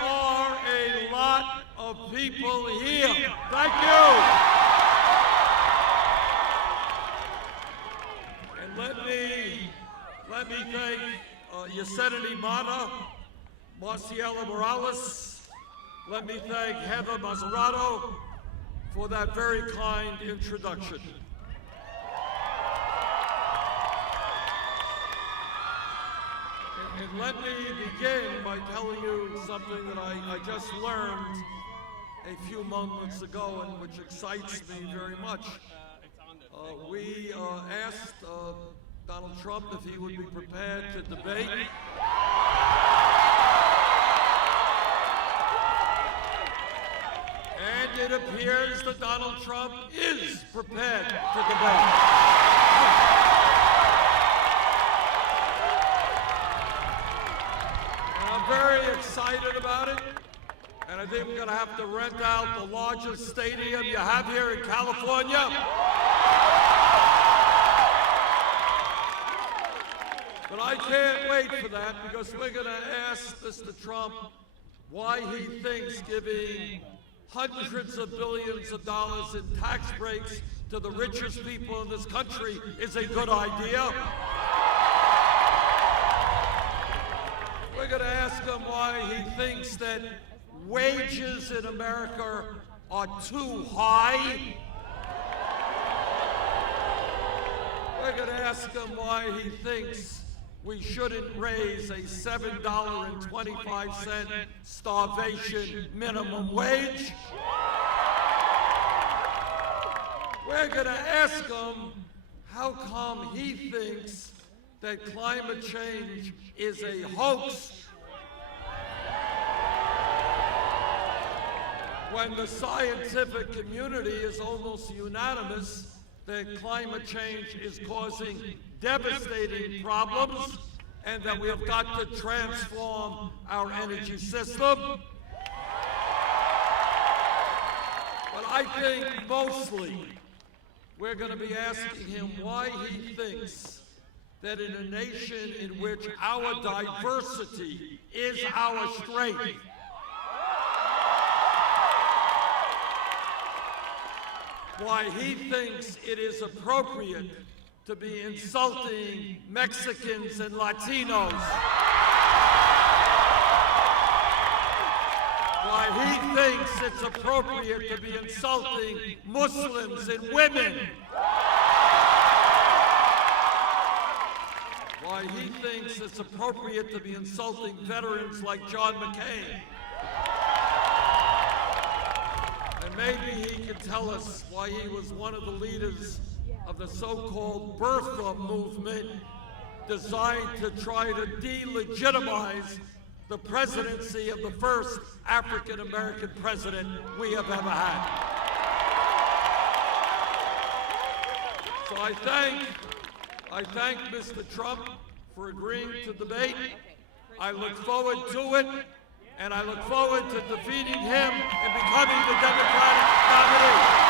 are a lot of people here. Thank you. And let me thank Yosemite Mata, Marciela Morales. Let me thank Heather Mazzarato for that very kind introduction. And let me begin by telling you something that I just learned a few moments ago and which excites me very much. We asked Donald Trump if he would be prepared to debate. And it appears that Donald Trump is prepared to debate. Very excited about it, and I think we're going to have to rent out the largest stadium you have here in California. But I can't wait for that, because we're going to ask Mr. Trump why he thinks giving hundreds of billions of dollars in tax breaks to the richest people in this country is a good idea. We're going to ask him why he thinks that wages in America are too high. We're going to ask him why he thinks we shouldn't raise a $7.25 starvation minimum wage. We're going to ask him how come he thinks that climate change is a hoax when the scientific community is almost unanimous that climate change is causing devastating problems and that we have got to transform our energy system. But I think mostly we're going to be asking him why he thinks that in a nation in which our diversity is our strength, why he thinks it is appropriate to be insulting Mexicans and Latinos, why he thinks it's appropriate to be insulting Muslims and women, why he thinks it's appropriate to be insulting veterans like John McCain. And maybe he can tell us why he was one of the leaders of the so-called birther movement designed to try to delegitimize the presidency of the first African-American president we have ever had. So I thank Mr. Trump for agreeing to debate. I look forward to it, and I look forward to defeating him and becoming the Democratic nominee.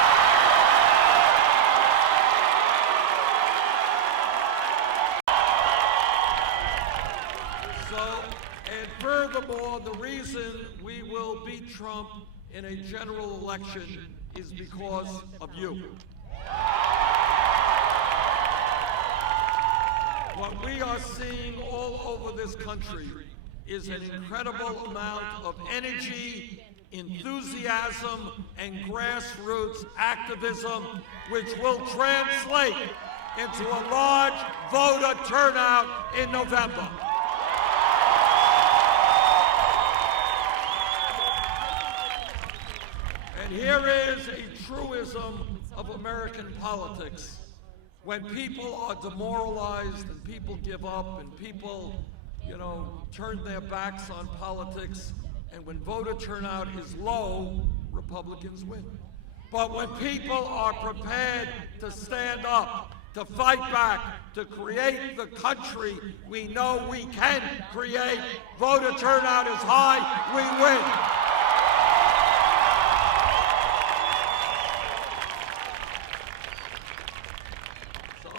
And furthermore, the reason we will beat Trump in a general election is because of you. What we are seeing all over this country is an incredible amount of energy, enthusiasm, and grassroots activism, which will translate into a large voter turnout in November. And here is a truism of American politics. When people are demoralized and people give up and people, turn their backs on politics, and when voter turnout is low, Republicans win. But when people are prepared to stand up, to fight back, to create the country we know we can create, voter turnout is high, we win.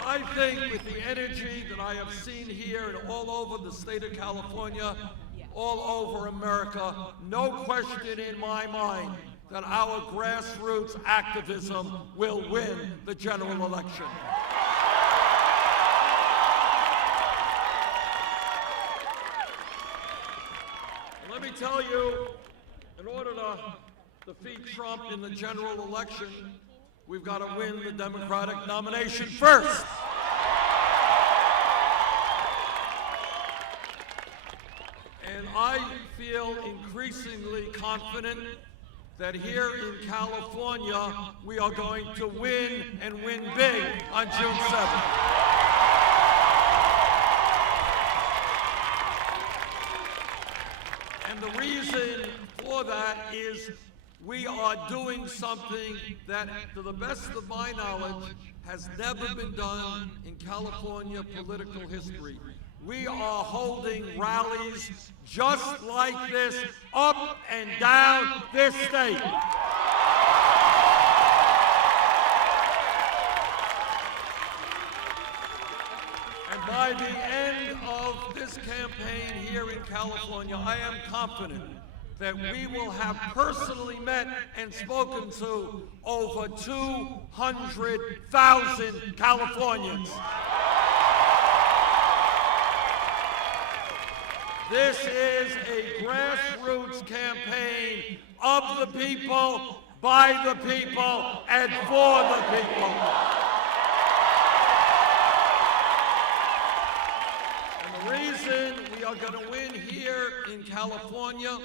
I think with the energy that I have seen here and all over the state of California, all over America. No question in my mind that our grassroots activism will win the general election. Let me tell you, in order to defeat Trump in the general election, we've got to win the Democratic nomination first. And I feel increasingly confident that here in California, we are going to win and win big on June 7th. And the reason for that is we are doing something that, to the best of my knowledge, has never been done in California political history. We are holding rallies just like this up and down this state. And by the end of this campaign here in California, I am confident that we will have personally met and spoken to over 200,000 Californians. This is a grassroots campaign of the people, by the people, and for the people. And the reason we are going to win here in California,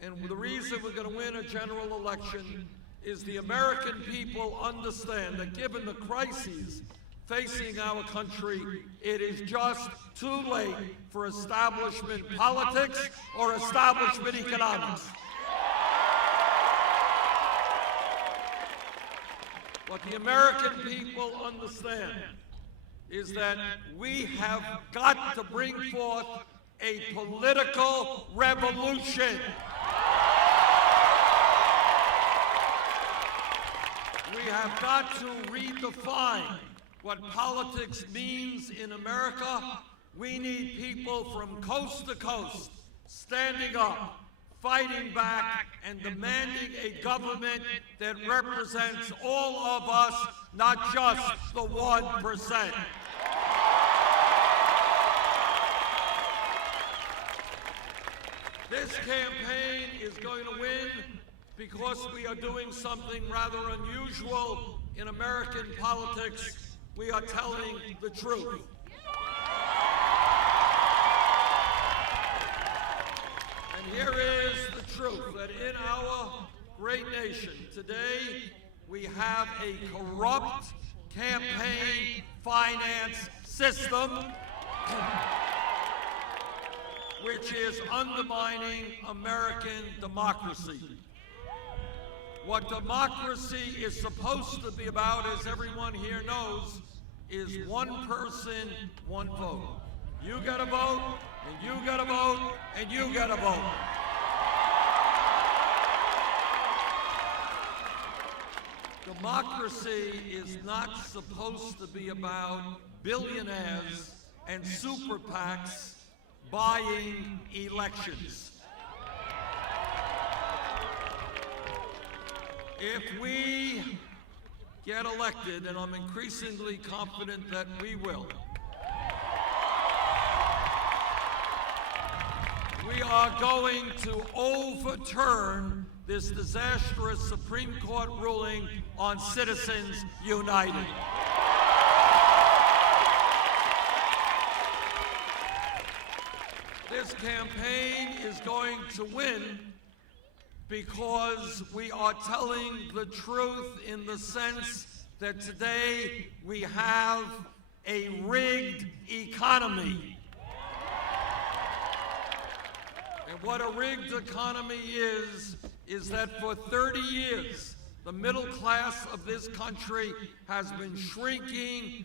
and the reason we're going to win a general election, is the American people understand that given the crises facing our country, it is just too late for establishment politics or establishment economics. What the American people understand is that we have got to bring forth a political revolution. We have got to redefine what politics means in America. We need people from coast to coast standing up, fighting back, and demanding a government that represents all of us, not just the 1%. This campaign is going to win because we are doing something rather unusual in American politics. We are telling the truth. And here is the truth, that in our great nation today, we have a corrupt campaign finance system which is undermining American democracy. What democracy is supposed to be about, as everyone here knows, is one person, one vote. You gotta vote, and you gotta vote, and you gotta vote. Democracy is not supposed to be about billionaires and super PACs buying elections. If we get elected, and I'm increasingly confident that we will, we are going to overturn this disastrous Supreme Court ruling on Citizens United. This campaign is going to win because we are telling the truth in the sense that today we have a rigged economy. And what a rigged economy is that for 30 years, the middle class of this country has been shrinking,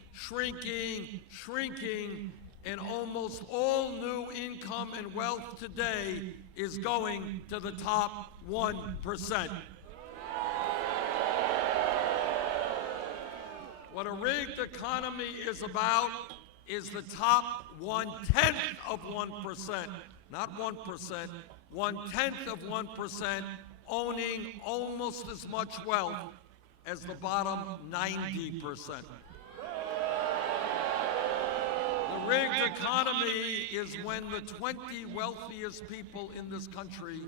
and almost all new income and wealth today is going to the top 1%. What a rigged economy is about is the top 1/10 of 1%, not 1%, 0.1%, owning almost as much wealth as the bottom 90%. The rigged economy is when the 20 wealthiest people in this country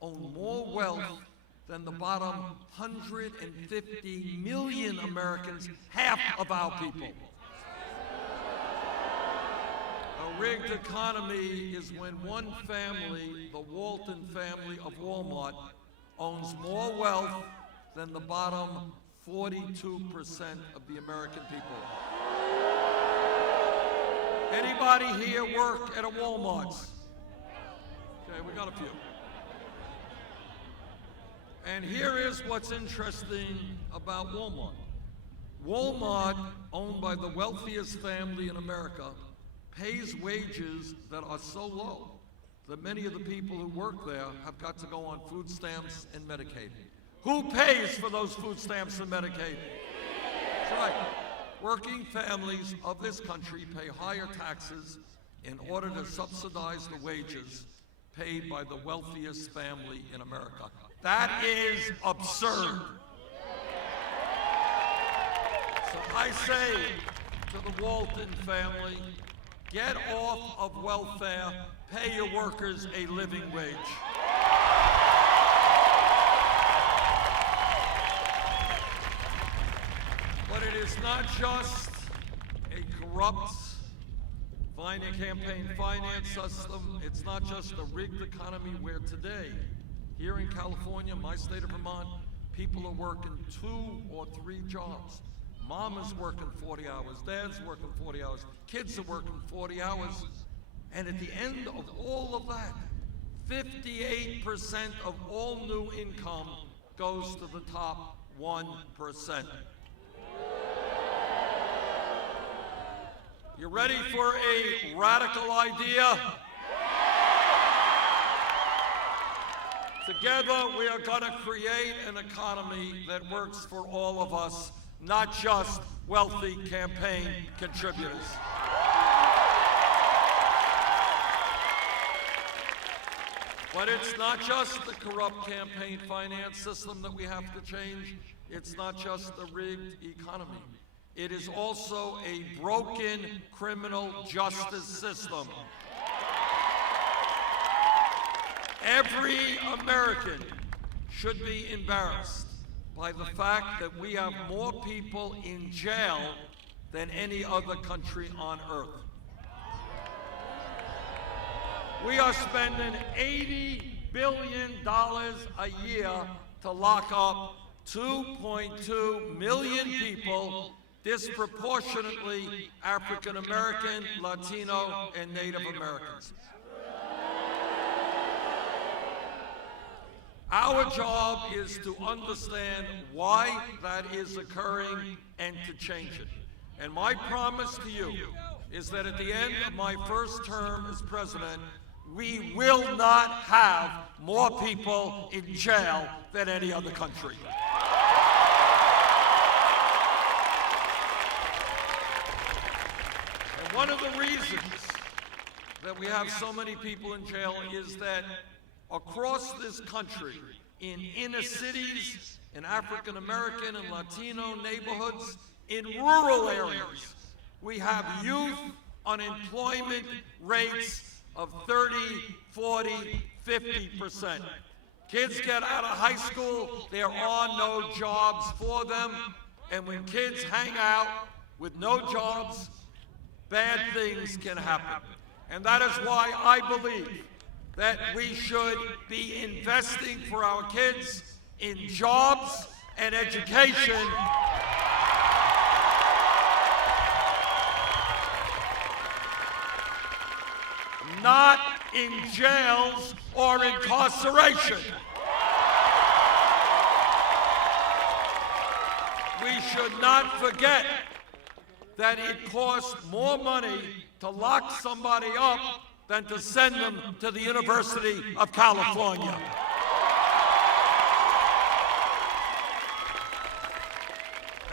own more wealth than the bottom 150 million Americans, half of our people. A rigged economy is when one family, the Walton family of Walmart, owns more wealth than the bottom 42% of the American people. Anybody here work at a Walmart's? Okay, we got a few. And here is what's interesting about Walmart. Walmart, owned by the wealthiest family in America, pays wages that are so low that many of the people who work there have got to go on food stamps and Medicaid. Who pays for those food stamps and Medicaid? That's right. Working families of this country pay higher taxes in order to subsidize the wages paid by the wealthiest family in America. That is absurd. So I say to the Walton family, get off of welfare, pay your workers a living wage. But it is not just a corrupt campaign finance system. It's not just a rigged economy where today, here in California, my state of Vermont, people are working 2 or 3 jobs. Mom is working 40 hours, dad's working 40 hours, kids are working 40 hours. And at the end of all of that, 58% of all new income goes to the top 1%. You ready for a radical idea? Together, we are going to create an economy that works for all of us, not just wealthy campaign contributors. But it's not just the corrupt campaign finance system that we have to change. It's not just the rigged economy. It is also a broken criminal justice system. Every American should be embarrassed by the fact that we have more people in jail than any other country on earth. We are spending $80 billion a year to lock up 2.2 million people, disproportionately African American, Latino, and Native Americans. Our job is to understand why that is occurring and to change it. And my promise to you is that at the end of my first term as president, we will not have more people in jail than any other country. And one of the reasons that we have so many people in jail is that across this country, in inner cities, in African American and Latino neighborhoods, in rural areas, we have youth unemployment rates of 30, 40, 50%. Kids get out of high school, there are no jobs for them, and when kids hang out with no jobs, bad things can happen. And that is why I believe that we should be investing for our kids in jobs and education. Not in jails or incarceration. We should not forget that it costs more money to lock somebody up than to send them to the University of California.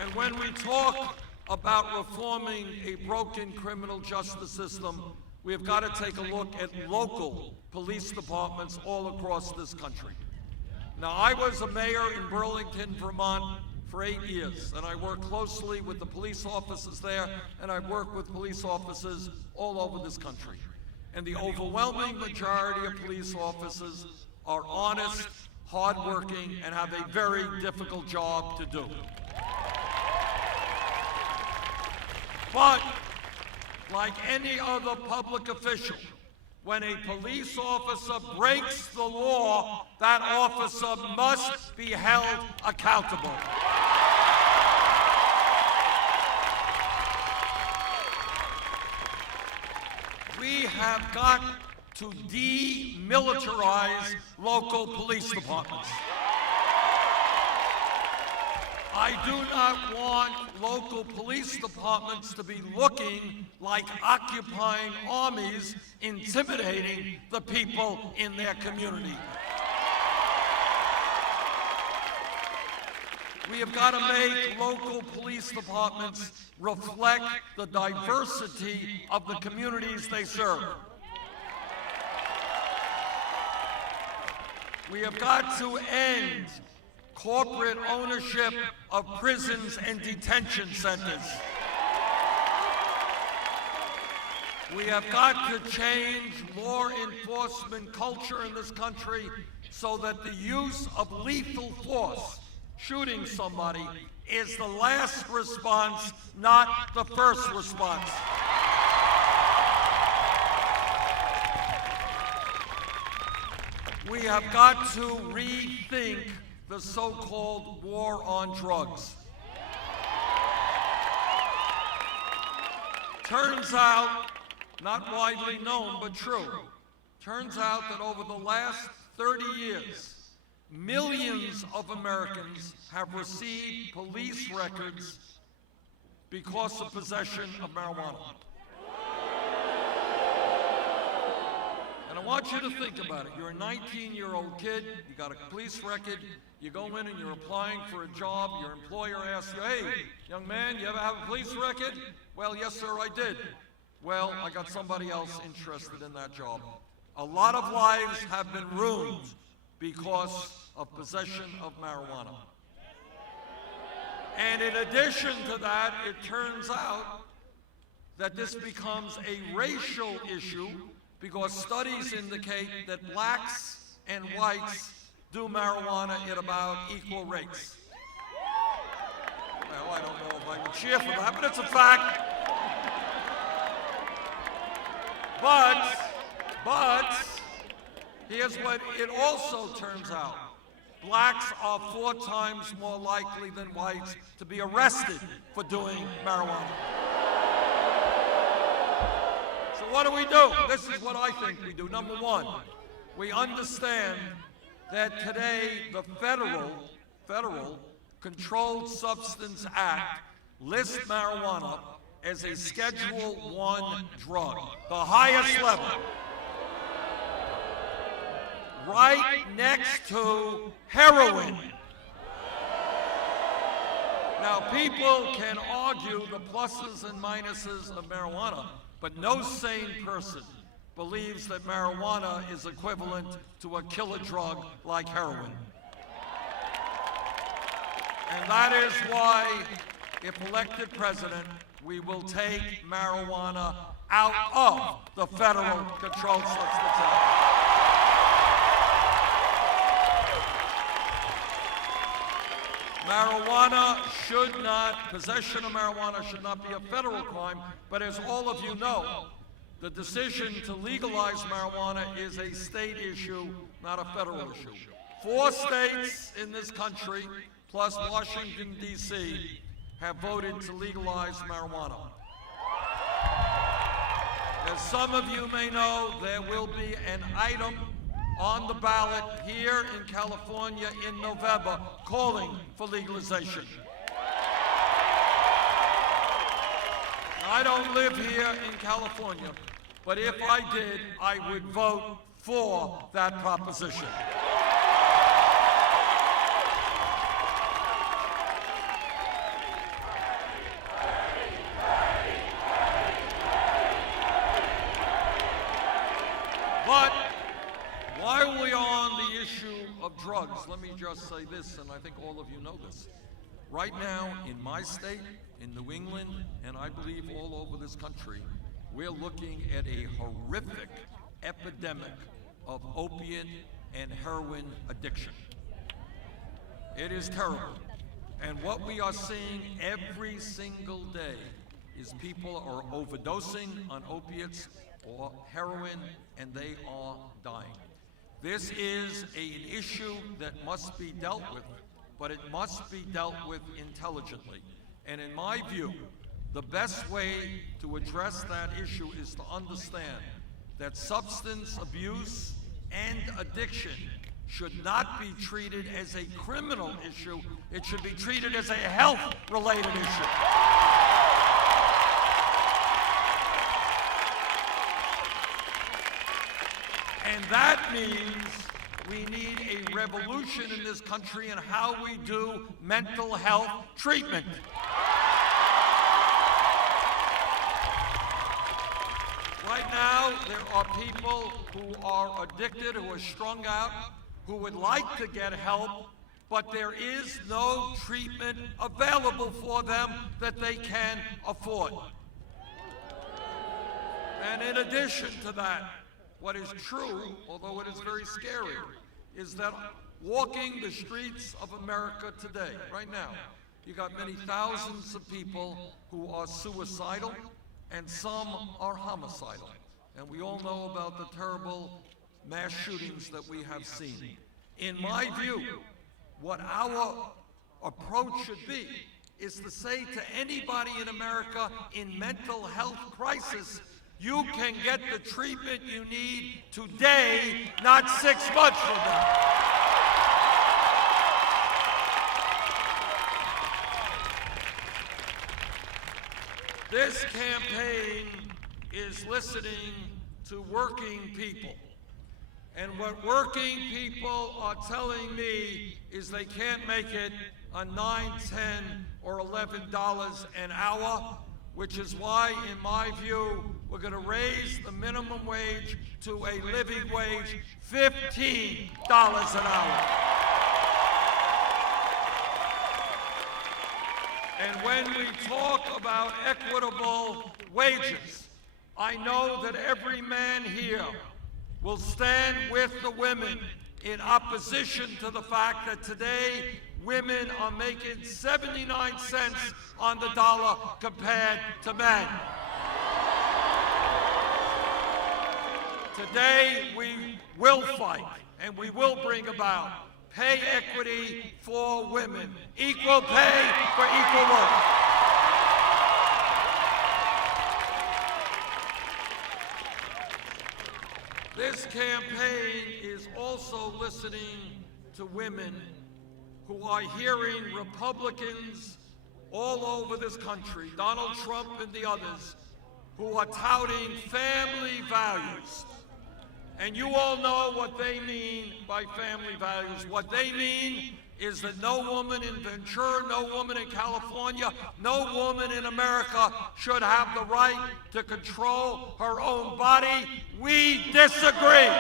And when we talk about reforming a broken criminal justice system, we have got to take a look at local police departments all across this country. Now, I was a mayor in Burlington, Vermont for 8 years, and I worked closely with the police officers there, and I worked with police officers all over this country. And the overwhelming majority of police officers are honest, hardworking, and have a very difficult job to do. But, like any other public official, when a police officer breaks the law, that officer must be held accountable. We have got to demilitarize local police departments. I do not want local police departments to be looking like occupying armies intimidating the people in their community. We have got to make local police departments reflect the diversity of the communities they serve. We have got to end corporate ownership of prisons and detention centers. We have got to change law enforcement culture in this country so that the use of lethal force, shooting somebody, is the last response, not the first response. We have got to rethink the so-called war on drugs. Turns out, not widely known but true, turns out that over the last 30 years, millions of Americans have received police records because of possession of marijuana. And I want you to think about it. You're a 19-year-old kid, you got a police record, you go in and you're applying for a job, your employer asks you, hey, young man, you ever have a police record? Well, yes, sir, I did. Well, I got somebody else interested in that job. A lot of lives have been ruined because of possession of marijuana. And in addition to that, it turns out that this becomes a racial issue because studies indicate that blacks and whites do marijuana at about equal rates. Well, I don't know if I can cheer for that, but it's a fact. But here's what it also turns out. Blacks are 4 times more likely than whites to be arrested for doing marijuana. So what do? This is what I think we do. Number one, we understand that today the federal Controlled Substance Act lists marijuana as a Schedule I drug, the highest level, right next to heroin. Now, people can argue the pluses and minuses of marijuana, but no sane person believes that marijuana is equivalent to a killer drug like heroin. And that is why, if elected president, we will take marijuana out of the Federal Controlled Substance Act. Possession of marijuana should not be a federal crime, but as all of you know, the decision to legalize marijuana is a state issue, not a federal issue. 4 states in this country, plus Washington, D.C., have voted to legalize marijuana. As some of you may know, there will be an item on the ballot here in California in November calling for legalization. Now, I don't live here in California, but if I did, I would vote for that proposition. let me just say this, and I think all of you know this. Right now, in my state, in New England, and I believe all over this country, we're looking at a horrific epidemic of opiate and heroin addiction. It is terrible. And what we are seeing every single day is people are overdosing on opiates or heroin, and they are dying. This is an issue that must be dealt with, but it must be dealt with intelligently. And in my view, the best way to address that issue is to understand that substance abuse and addiction should not be treated as a criminal issue. It should be treated as a health-related issue. And that means we need a revolution in this country in how we do mental health treatment. Right now, there are people who are addicted, who are strung out, who would like to get help, but there is no treatment available for them that they can afford. And in addition to that, what is true, although it is very scary, is that walking the streets of America today, right now, you got many thousands of people who are suicidal, and some are homicidal. And we all know about the terrible mass shootings that we have seen. In my view, what our approach should be is to say to anybody in America in mental health crisis, you can get the treatment you need today, not 6 months from now. This campaign is listening to working people. And what working people are telling me is they can't make it on $9, $10, or $11 an hour, which is why, in my view, we're going to raise the minimum wage to a living wage, $15 an hour. And when we talk about equitable wages, I know that every man here will stand with the women in opposition to the fact that today women are making 79 cents on the dollar compared to men. Today we will fight and we will bring about pay equity for women, equal pay for equal work. This campaign is also listening to women who are hearing Republicans all over this country, Donald Trump and the others, who are touting family values. And you all know what they mean by family values. What they mean is that no woman in Ventura, no woman in California, no woman in America should have the right to control her own body. We disagree.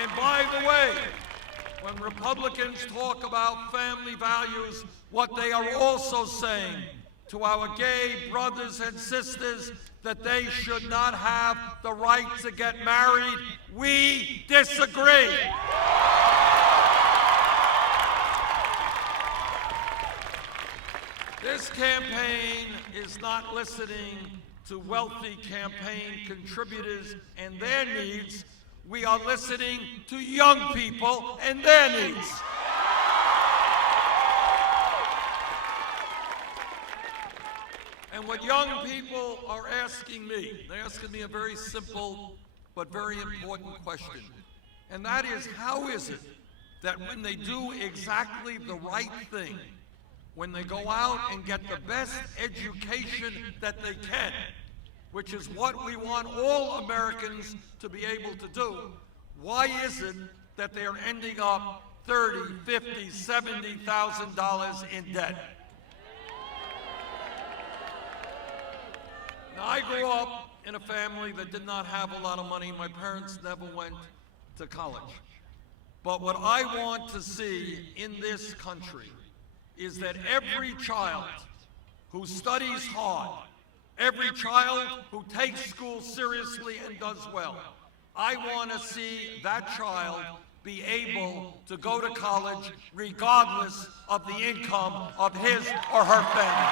And by the way, when Republicans talk about family values, what they are also saying to our gay brothers and sisters that they should not have the right to get married, we disagree. This campaign is not listening to wealthy campaign contributors and their needs. We are listening to young people and their needs. And what young people are asking me, they're asking me a very simple but very important question. And that is, how is it that when they do exactly the right thing, when they go out and get the best education that they can, which is what we want all Americans to be able to do, why is it that they're ending up $30,000, $50,000, $70,000 in debt? Now, I grew up in a family that did not have a lot of money. My parents never went to college. But what I want to see in this country is that every child who studies hard, every child who takes school seriously and does well, I want to see that child be able to go to college regardless of the income of his or her family.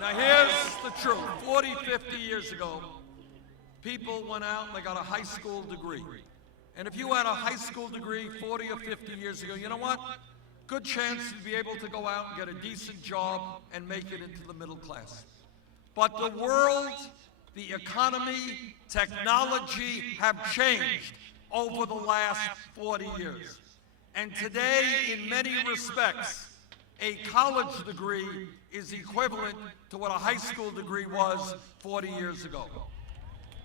Now here's the truth. 40, 50 years ago, people went out and they got a high school degree. And if you had a high school degree 40 or 50 years ago, you know what? Good chance you'd be able to go out and get a decent job and make it into the middle class. But the world, the economy, technology have changed over the last 40 years. And today, in many respects, a college degree is equivalent to what a high school degree was 40 years ago.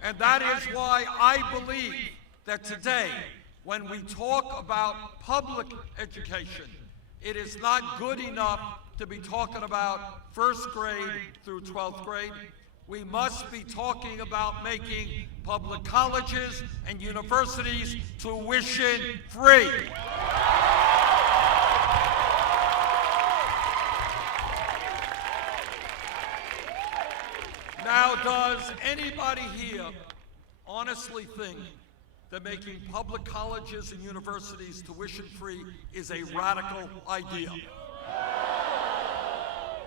And that is why I believe that today, when we talk about public education, it is not good enough to be talking about first grade through 12th grade. We must be talking about making public colleges and universities tuition free. Now, does anybody here honestly think that making public colleges and universities tuition-free is a radical idea?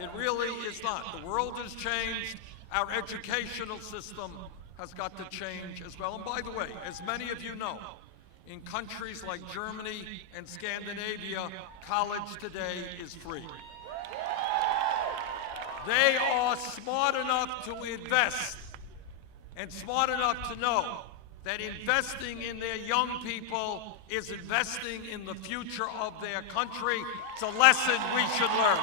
It really is not. The world has changed. Our educational system has got to change as well. And by the way, as many of you know, in countries like Germany and Scandinavia, college today is free. They are smart enough to invest and smart enough to know that investing in their young people is investing in the future of their country. It's a lesson we should learn.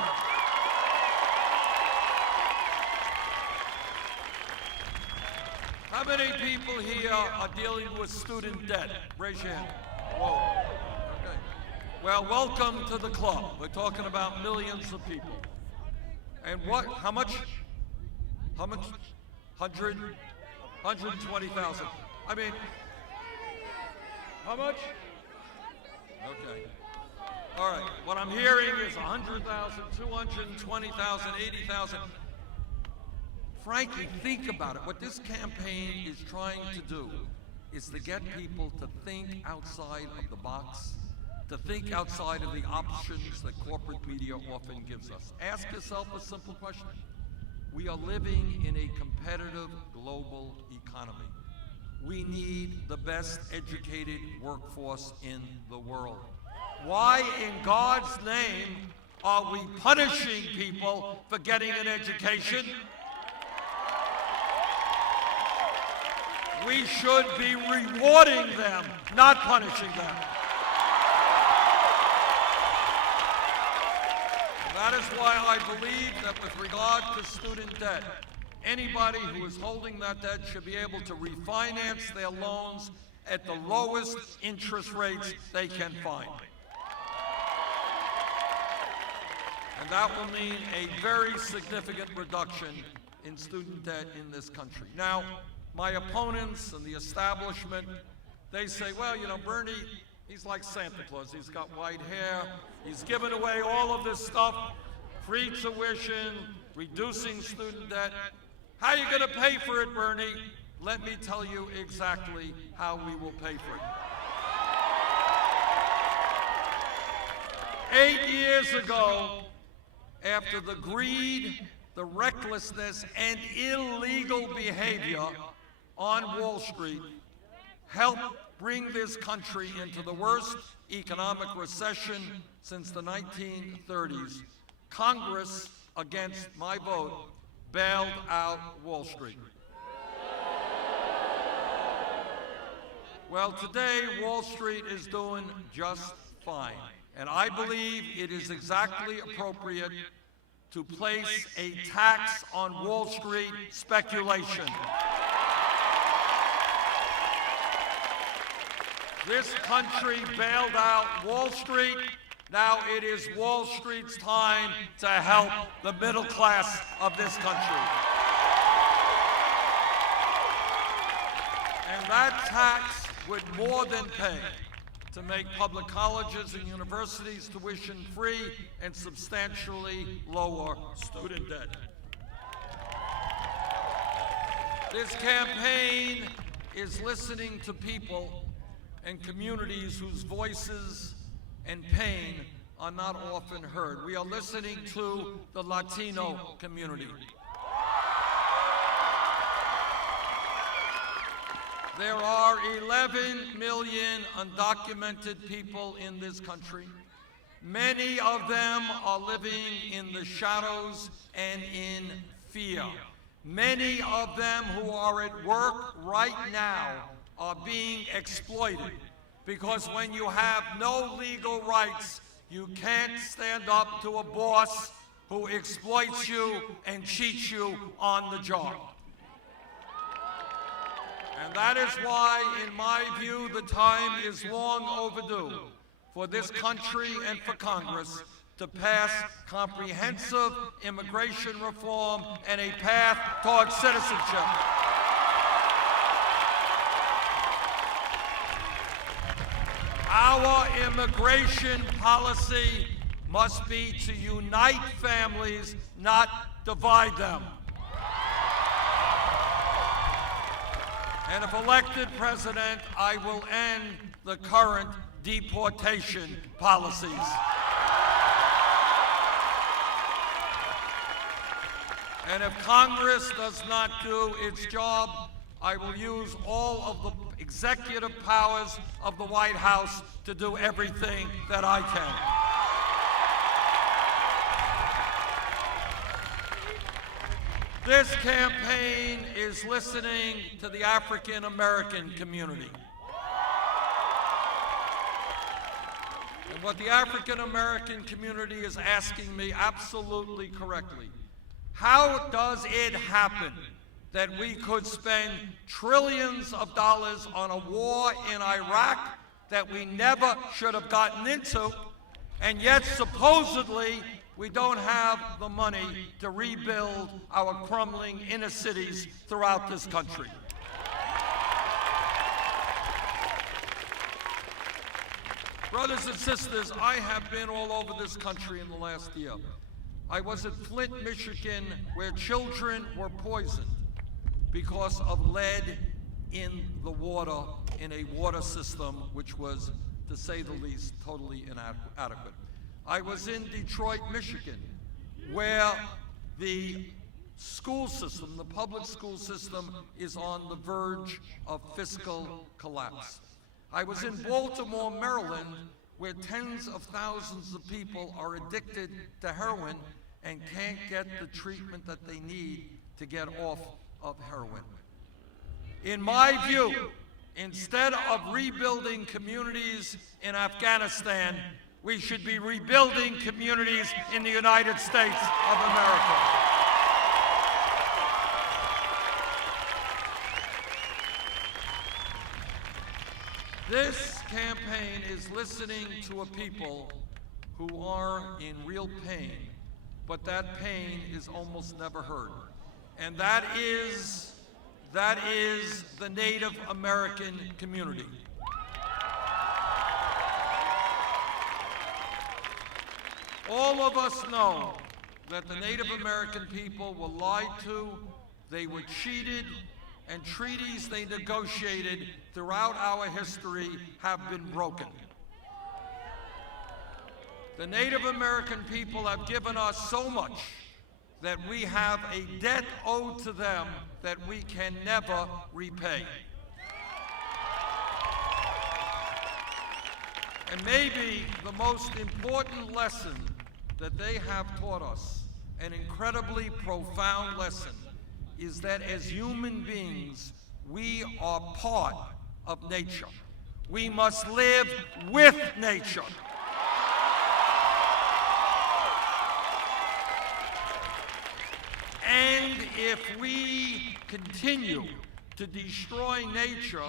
How many people here are dealing with student debt? Raise your hand. Whoa. Okay. Well, welcome to the club. We're talking about millions of people. And what, how much? 120,000. I mean, how much? Okay. All right. What I'm hearing is 100,000, 220,000, 80,000. Frankly, think about it. What this campaign is trying to do is to get people to think outside of the box, to think outside of the options that corporate media often gives us. Ask yourself a simple question. We are living in a competitive global economy. We need the best educated workforce in the world. Why in God's name are we punishing people for getting an education? We should be rewarding them, not punishing them. That is why I believe that with regard to student debt, anybody who is holding that debt should be able to refinance their loans at the lowest interest rates they can find. And that will mean a very significant reduction in student debt in this country. Now, my opponents and the establishment, they say, well, you know, Bernie, he's like Santa Claus. He's got white hair. He's giving away all of this stuff, free tuition, reducing student debt. How are you going to pay for it, Bernie? Let me tell you exactly how we will pay for it. 8 years ago, after the greed, the recklessness, and illegal behavior on Wall Street helped bring this country into the worst economic recession since the 1930s, Congress, against my vote, bailed out Wall Street. Well, today, Wall Street is doing just fine. And I believe it is exactly appropriate to place a tax on Wall Street speculation. This country bailed out Wall Street. Now it is Wall Street's time to help the middle class of this country. And that tax would more than pay to make public colleges and universities tuition free and substantially lower student debt. This campaign is listening to people and communities whose voices and pain are not often heard. We are listening to the Latino community. There are 11 million undocumented people in this country. Many of them are living in the shadows and in fear. Many of them who are at work right now are being exploited because when you have no legal rights, you can't stand up to a boss who exploits you and cheats you on the job. And that is why, in my view, the time is long overdue for this country and for Congress to pass comprehensive immigration reform and a path towards citizenship. Our immigration policy must be to unite families, not divide them. And if elected president, I will end the current deportation policies. And if Congress does not do its job, I will use all of the executive powers of the White House to do everything that I can. This campaign is listening to the African American community. And what the African American community is asking me absolutely correctly, how does it happen that we could spend trillions of dollars on a war in Iraq that we never should have gotten into, and yet supposedly we don't have the money to rebuild our crumbling inner cities throughout this country? Brothers and sisters, I have been all over this country in the last year. I was at Flint, Michigan, where children were poisoned because of lead in the water, in a water system which was, to say the least, totally inadequate. I was in Detroit, Michigan, where the school system, the public school system, is on the verge of fiscal collapse. I was in Baltimore, Maryland, where tens of thousands of people are addicted to heroin and can't get the treatment that they need to get off of heroin. In my view, instead of rebuilding communities in Afghanistan, we should be rebuilding communities in the United States of America. This campaign is listening to a people who are in real pain, but that pain is almost never heard. And that is the Native American community. All of us know that the Native American people were lied to, they were cheated, and treaties they negotiated throughout our history have been broken. The Native American people have given us so much that we have a debt owed to them that we can never repay. And maybe the most important lesson that they have taught us, an incredibly profound lesson, is that as human beings, we are part of nature. We must live with nature. And if we continue to destroy nature,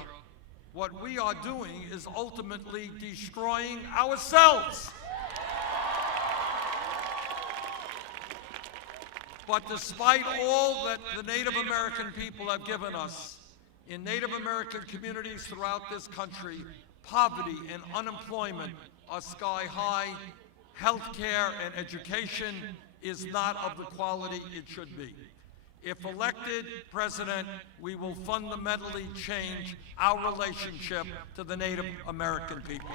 what we are doing is ultimately destroying ourselves. But despite all that the Native American people have given us, in Native American communities throughout this country, poverty and unemployment are sky high. Healthcare and education is not of the quality it should be. If elected president, we will fundamentally change our relationship to the Native American people.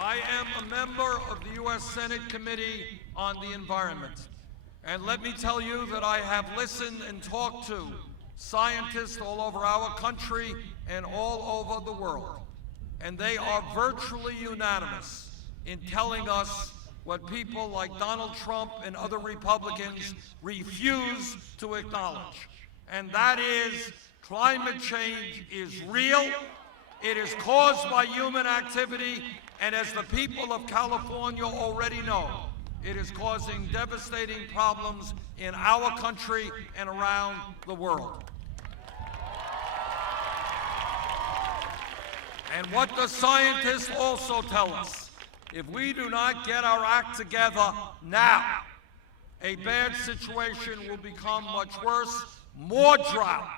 I am a member of the U.S. Senate Committee on the Environment. And let me tell you that I have listened and talked to scientists all over our country and all over the world. And they are virtually unanimous in telling us what people like Donald Trump and other Republicans refuse to acknowledge. And that is, climate change is real, it is caused by human activity, and as the people of California already know, it is causing devastating problems in our country and around the world. And what the scientists also tell us, if we do not get our act together now, a bad situation will become much worse. More drought,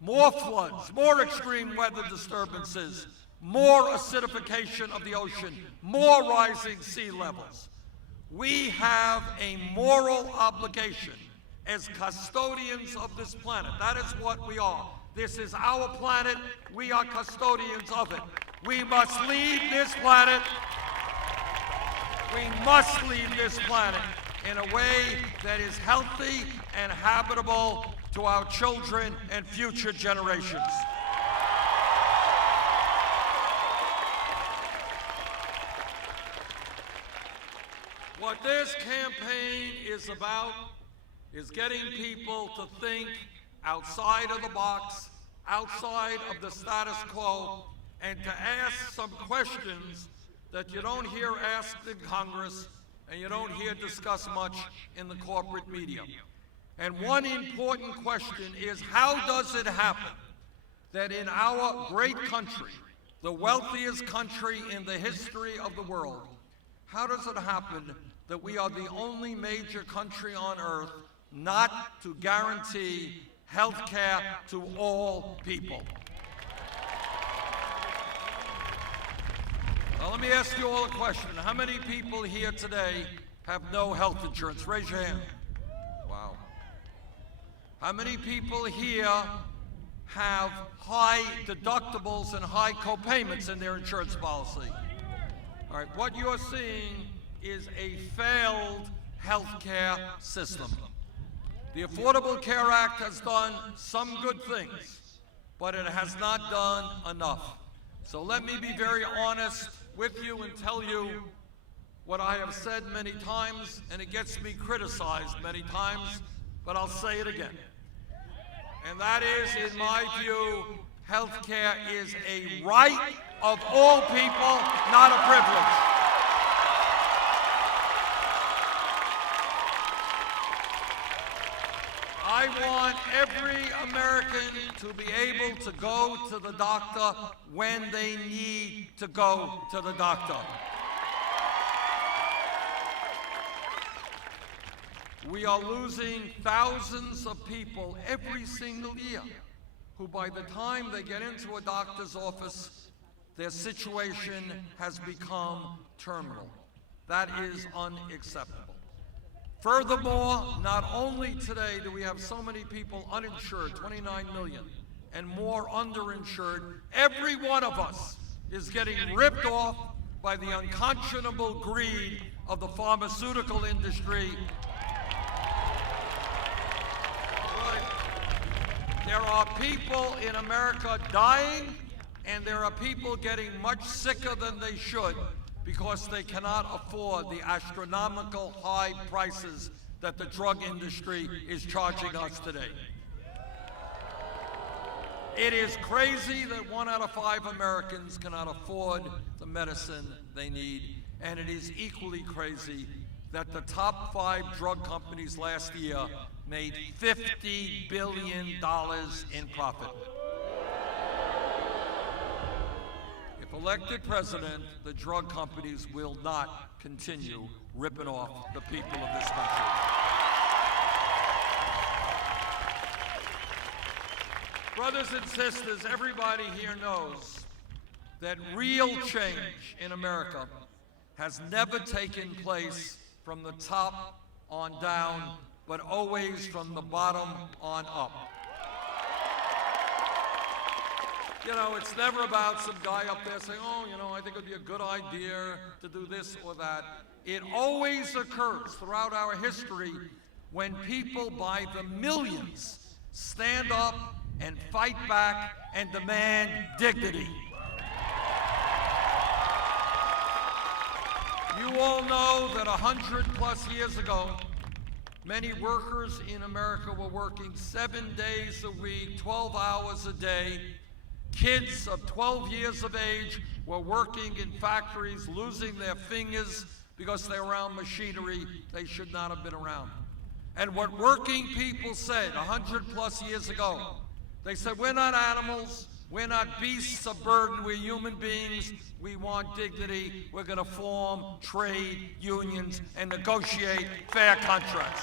more floods, more extreme weather disturbances, more acidification of the ocean, more rising sea levels. We have a moral obligation as custodians of this planet. That is what we are. This is our planet. We are custodians of it. We must leave this planet. We must leave this planet in a way that is healthy and habitable to our children and future generations. What this campaign is about is getting people to think outside of the box, outside of the status quo, and to ask some questions that you don't hear asked in Congress and you don't hear discussed much in the corporate media. And one important question is, how does it happen that in our great country, the wealthiest country in the history of the world, how does it happen that we are the only major country on earth not to guarantee health care to all people? Now, let me ask you all a question. How many people here today have no health insurance? Raise your hand. Wow. How many people here have high deductibles and high co-payments in their insurance policy? All right, what you're seeing is a failed health care system. The Affordable Care Act has done some good things, but it has not done enough. So let me be very honest with you and tell you what I have said many times, and it gets me criticized many times, but I'll say it again. And that is, in my view, health care is a right of all people, not a privilege. I want every American to be able to go to the doctor when they need to go to the doctor. We are losing thousands of people every single year who, by the time they get into a doctor's office, their situation has become terminal. That is unacceptable. Furthermore, not only today do we have so many people uninsured, 29 million, and more underinsured, every one of us is getting ripped off by the unconscionable greed of the pharmaceutical industry. There are people in America dying, and there are people getting much sicker than they should because they cannot afford the astronomical high prices that the drug industry is charging us today. It is crazy that 1 out of 5 Americans cannot afford the medicine they need, and it is equally crazy that the top 5 drug companies last year made $50 billion in profit. If elected president, the drug companies will not continue ripping off the people of this country. Brothers and sisters, everybody here knows that real change in America has never taken place from the top on down, but always from the bottom on up. You know, it's never about some guy up there saying, oh, you know, I think it would be a good idea to do this or that. It always occurs throughout our history when people by the millions stand up and fight back and demand dignity. You all know that 100+ years ago, many workers in America were working 7 days a week, 12 hours a day. Kids of 12 years of age were working in factories, losing their fingers because they're around machinery they should not have been around. And what working people said 100+ years ago, they said, we're not animals, we're not beasts of burden, we're human beings, we want dignity, we're going to form trade unions and negotiate fair contracts.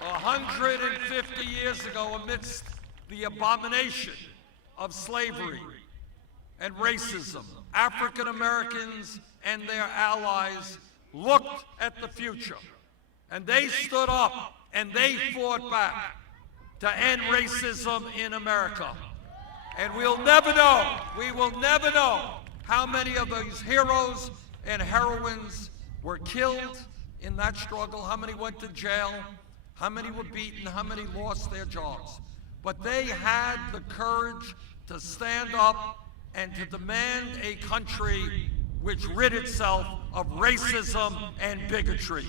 150 years ago, amidst the abomination of slavery and racism, African Americans and their allies looked at the future, and they stood up and they fought back to end racism in America. And we'll never know, we will never know how many of these heroes and heroines were killed in that struggle, how many went to jail, how many were beaten, how many lost their jobs. But they had the courage to stand up and to demand a country which rid itself of racism and bigotry.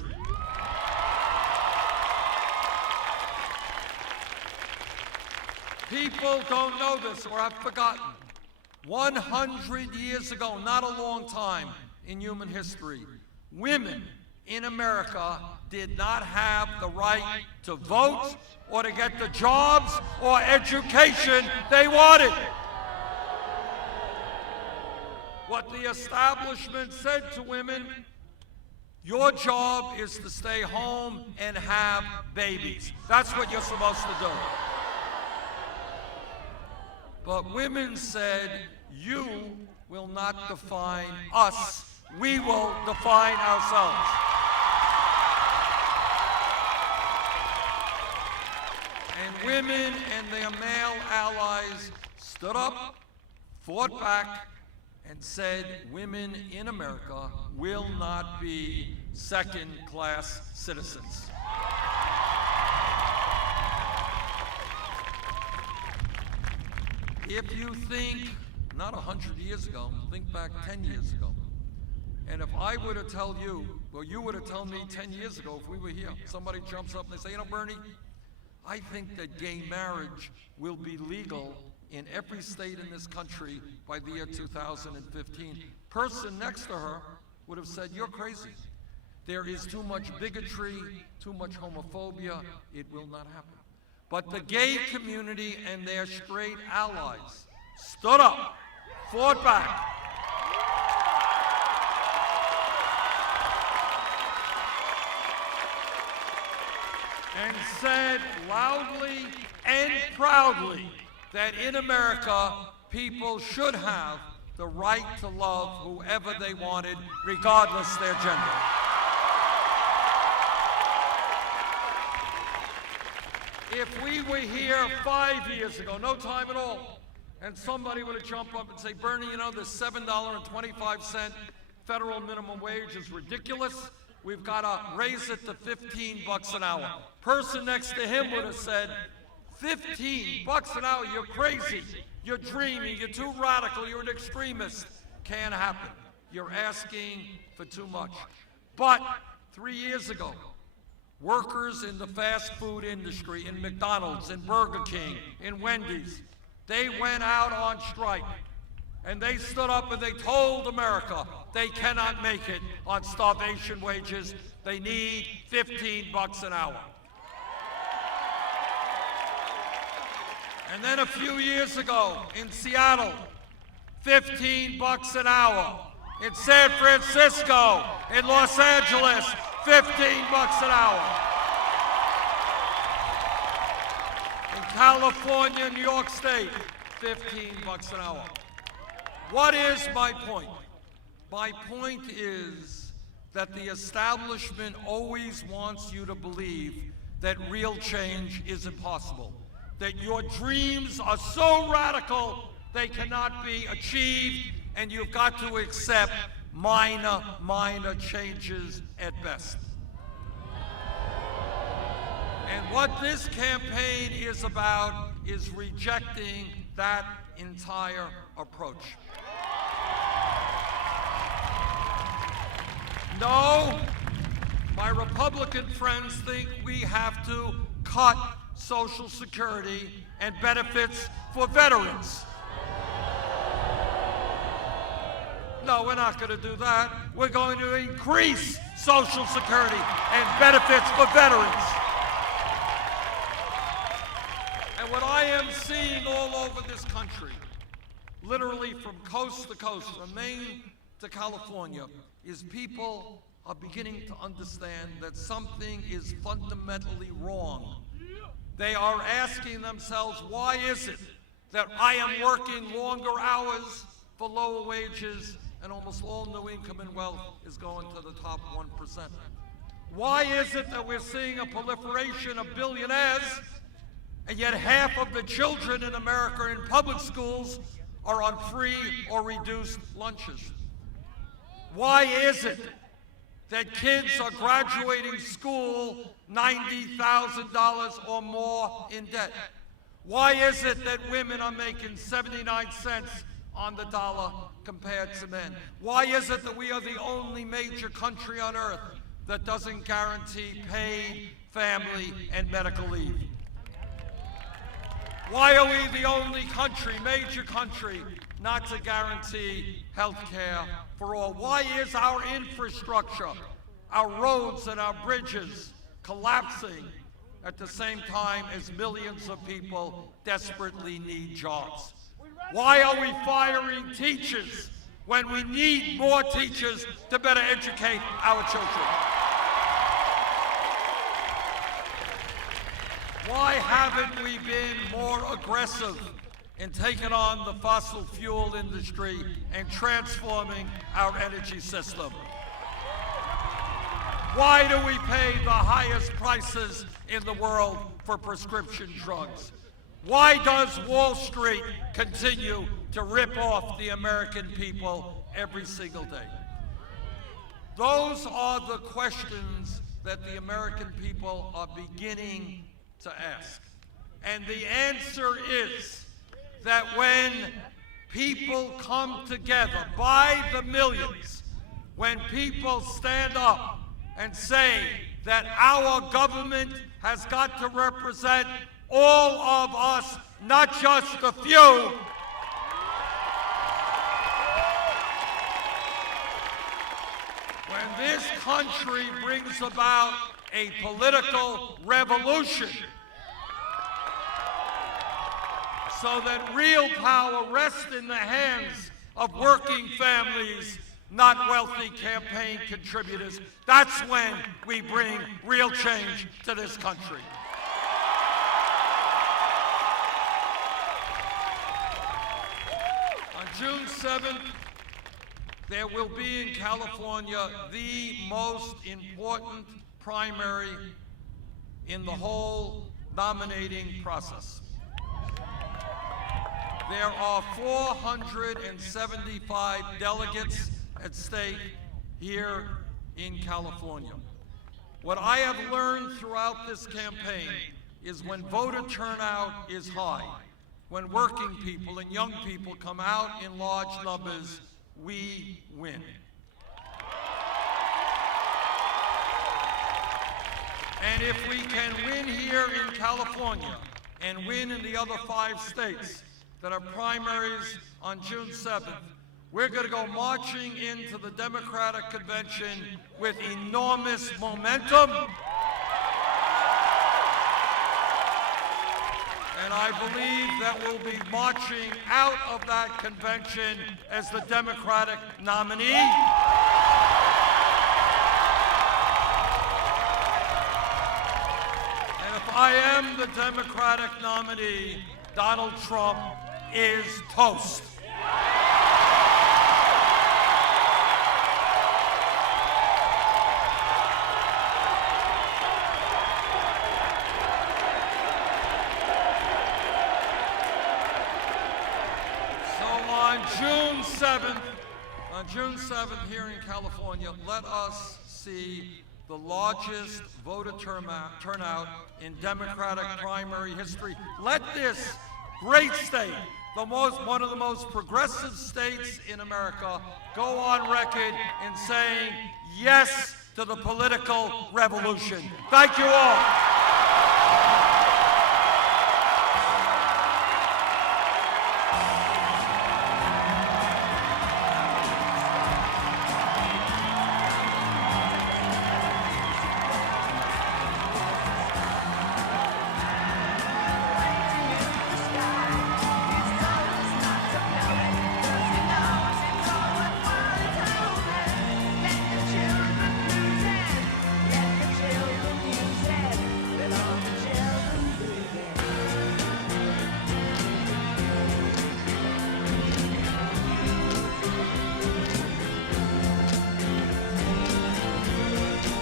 People don't know this or have forgotten. 100 years ago, not a long time in human history, women in America did not have the right to vote or to get the jobs or education they wanted. What the establishment said to women, your job is to stay home and have babies. That's what you're supposed to do. But women said, you will not define us, we will define ourselves. And women and their male allies stood up, fought back, and said women in America will not be second-class citizens. If you think, not 100 years ago, think back 10 years ago, and if I were to tell you, or you were to tell me 10 years ago, if we were here, somebody jumps up and they say, you know, Bernie, I think that gay marriage will be legal in every state in this country by the year 2015. Person next to her would have said, you're crazy. There is too much bigotry, too much homophobia, it will not happen. But the gay community and their straight allies stood up, fought back, and said loudly and proudly that in America, people should have the right to love whoever they wanted, regardless their gender. If we were here 5 years ago, no time at all, and somebody would have jumped up and say, Bernie, you know, this $7.25 federal minimum wage is ridiculous. We've got to raise it to $15 an hour. Person next to him would have said, $15 an hour, you're crazy. You're dreaming, you're too radical, you're an extremist. Can't happen. You're asking for too much. But 3 years ago, workers in the fast food industry, in McDonald's, in Burger King, in Wendy's, they went out on strike. And they stood up and they told America they cannot make it on starvation wages. They need $15 an hour. And then a few years ago in Seattle, $15 an hour. In San Francisco, in Los Angeles, $15 an hour. In California, New York State, $15 an hour. What is my point? My point is that the establishment always wants you to believe that real change is impossible, that your dreams are so radical they cannot be achieved, and you've got to accept minor changes at best. And what this campaign is about is rejecting that entire approach. No, my Republican friends think we have to cut Social Security and benefits for veterans. No, we're not going to do that. We're going to increase Social Security and benefits for veterans. And what I am seeing all over this country, literally from coast to coast, from Maine to California, is people are beginning to understand that something is fundamentally wrong. They are asking themselves, why is it that I am working longer hours for lower wages, and almost all new income and wealth is going to the top 1%? Why is it that we're seeing a proliferation of billionaires, and yet half of the children in America in public schools are on free or reduced lunches? Why is it that kids are graduating school $90,000 or more in debt? Why is it that women are making 79 cents on the dollar compared to men? Why is it that we are the only major country on earth that doesn't guarantee paid family and medical leave? Why are we the only country, major country, not to guarantee health care for all? Why is our infrastructure, our roads and our bridges collapsing at the same time as millions of people desperately need jobs? Why are we firing teachers when we need more teachers to better educate our children? Why haven't we been more aggressive in taking on the fossil fuel industry and transforming our energy system? Why do we pay the highest prices in the world for prescription drugs? Why does Wall Street continue to rip off the American people every single day? Those are the questions that the American people are beginning to ask. And the answer is that when people come together by the millions, when people stand up and say that our government has got to represent all of us, not just a few, when this country brings about a political revolution so that real power rests in the hands of working families, not wealthy campaign contributors, that's when we bring real change to this country. On June 7th, there will be in California the most important primary in the whole nominating process. There are 475 delegates at stake here in California. What I have learned throughout this campaign is when voter turnout is high, when working people and young people come out in large numbers, we win. And if we can win here in California and win in the other 5 states, that are primaries on June 7th, we're going to go marching into the Democratic Convention with enormous momentum. And I believe that we'll be marching out of that convention as the Democratic nominee. And if I am the Democratic nominee, Donald Trump is toast. On June 7th here in California, let us see the largest voter turnout in Democratic primary history. Let this great state, one of the most progressive states in America, go on record in saying yes to the political revolution. Thank you all.